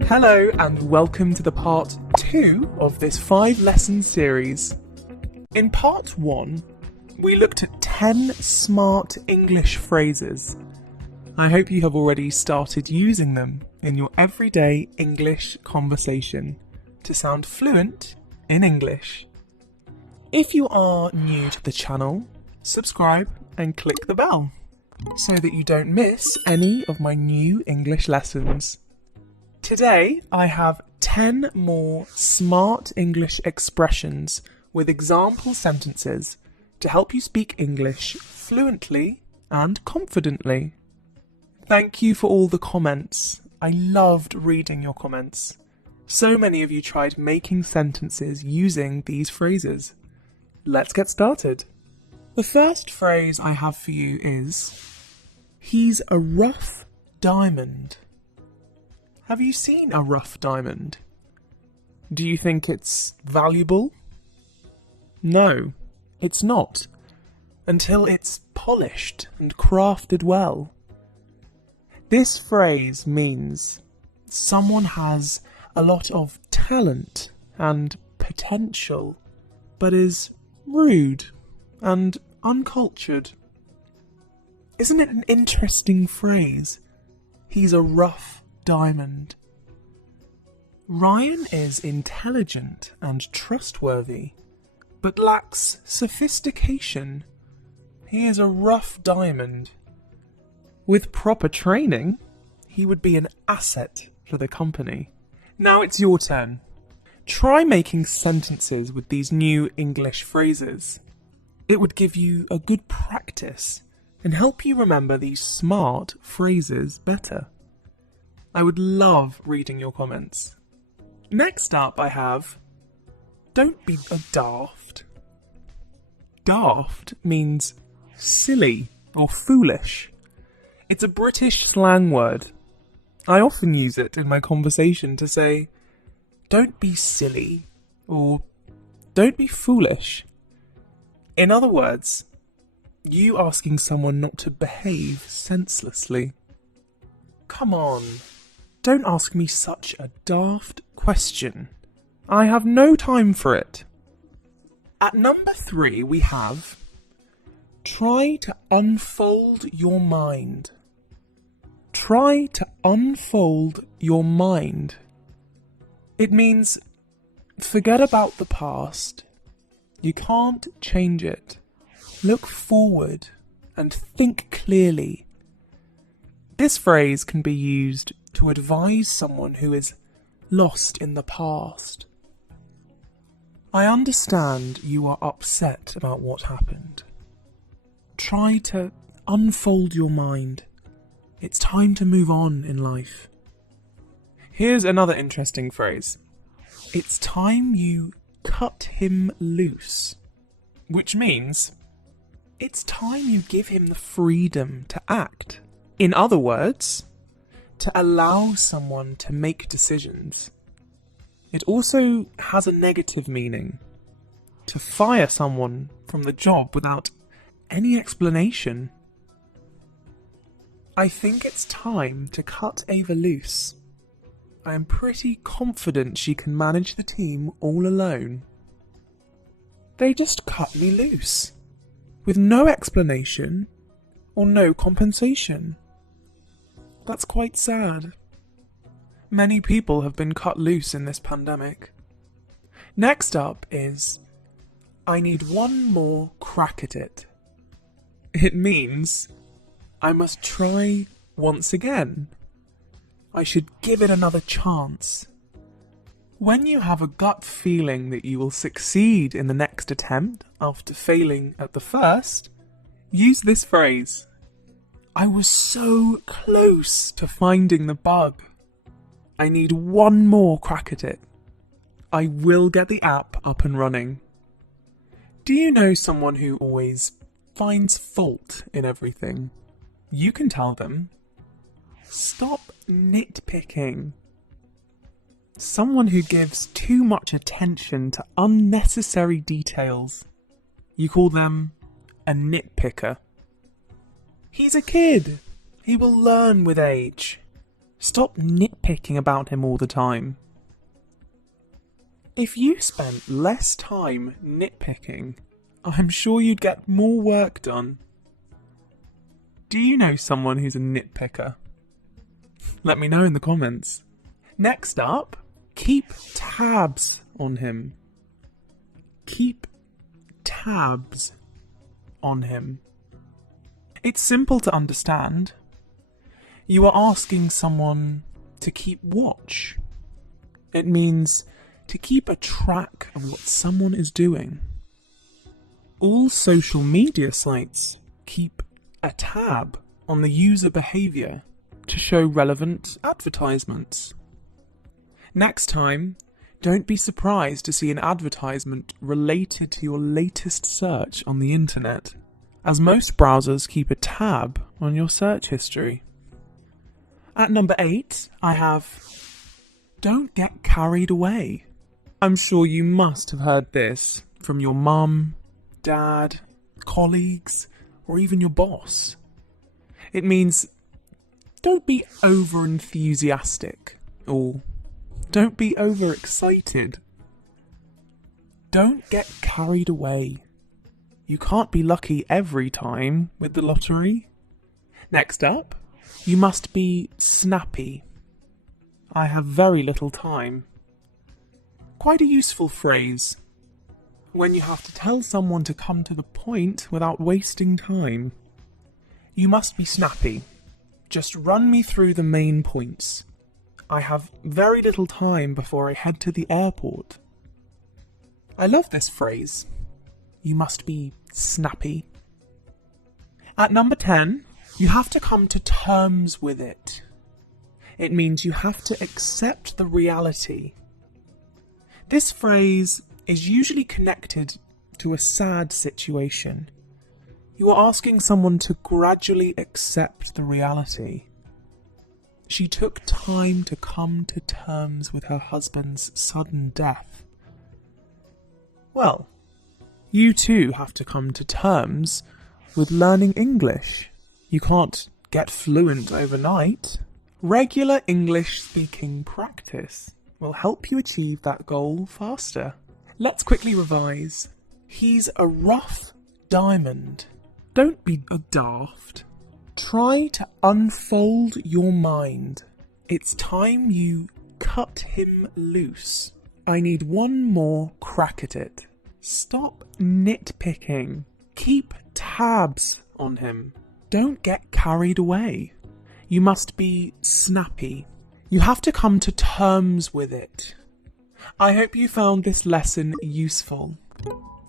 Hello and welcome to the part 2 of this 5-lesson series. In part 1, we looked at 10 smart English phrases. I hope you have already started using them in your everyday English conversation to sound fluent in English. If you are new to the channel, subscribe and click the bell so that you don't miss any of my new English lessons. Today, I have 10 more smart English expressions with example sentences to help you speak English fluently and confidently. Thank you for all the comments. I loved reading your comments. So many of you tried making sentences using these phrases. Let's get started. The first phrase I have for you is, he's a rough diamond. Have you seen a rough diamond? Do you think it's valuable? No, it's not, until it's polished and crafted well. This phrase means someone has a lot of talent and potential, but is rude and uncultured. Isn't it an interesting phrase? He's a rough diamond. Ryan is intelligent and trustworthy, but lacks sophistication. He is a rough diamond. With proper training, he would be an asset for the company. Now it's your turn. Try making sentences with these new English phrases. It would give you a good practice and help you remember these smart phrases better. I would love reading your comments. Next up I have, don't be a daft. Daft means silly or foolish. It's a British slang word. I often use it in my conversation to say, don't be silly or don't be foolish. In other words, you asking someone not to behave senselessly. Come on. Don't ask me such a daft question. I have no time for it. At number 3 we have, try to unfold your mind. Try to unfold your mind. It means forget about the past. You can't change it. Look forward and think clearly. This phrase can be used to advise someone who is lost in the past. I understand you are upset about what happened. Try to unfold your mind. It's time to move on in life. Here's another interesting phrase. It's time you cut him loose, which means it's time you give him the freedom to act. In other words, to allow someone to make decisions. It also has a negative meaning. To fire someone from the job without any explanation. I think it's time to cut Ava loose. I am pretty confident she can manage the team all alone. They just cut me loose, with no explanation or no compensation. That's quite sad. Many people have been cut loose in this pandemic. Next up is, I need one more crack at it. It means I must try once again. I should give it another chance. When you have a gut feeling that you will succeed in the next attempt after failing at the first, use this phrase. I was so close to finding the bug. I need one more crack at it. I will get the app up and running. Do you know someone who always finds fault in everything? You can tell them, stop nitpicking. Someone who gives too much attention to unnecessary details. You call them a nitpicker. He's a kid. He will learn with age. Stop nitpicking about him all the time. If you spent less time nitpicking, I'm sure you'd get more work done. Do you know someone who's a nitpicker? Let me know in the comments. Next up, keep tabs on him. Keep tabs on him. It's simple to understand. You are asking someone to keep watch. It means to keep a track of what someone is doing. All social media sites keep a tab on the user behaviour to show relevant advertisements. Next time, don't be surprised to see an advertisement related to your latest search on the internet, as most browsers keep a tab on your search history. At number 8, I have don't get carried away. I'm sure you must have heard this from your mum, dad, colleagues, or even your boss. It means don't be over enthusiastic or don't be over excited. Don't get carried away. You can't be lucky every time with the lottery. Next up, you must be snappy. I have very little time. Quite a useful phrase when you have to tell someone to come to the point without wasting time. You must be snappy. Just run me through the main points. I have very little time before I head to the airport. I love this phrase. You must be snappy. At number 10, you have to come to terms with it. It means you have to accept the reality. This phrase is usually connected to a sad situation. You are asking someone to gradually accept the reality. She took time to come to terms with her husband's sudden death. Well, you too have to come to terms with learning English. You can't get fluent overnight. Regular English speaking practice will help you achieve that goal faster. Let's quickly revise. He's a rough diamond. Don't be a daft. Try to unfold your mind. It's time you cut him loose. I need one more crack at it. Stop nitpicking. Keep tabs on him. Don't get carried away. You must be snappy. You have to come to terms with it. I hope you found this lesson useful.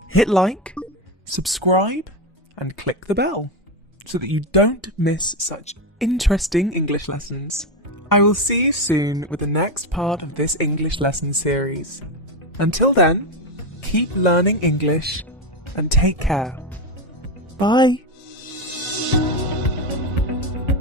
Hit like, subscribe, and click the bell so that you don't miss such interesting English lessons. I will see you soon with the next part of this English lesson series. Until then, keep learning English and take care. Bye.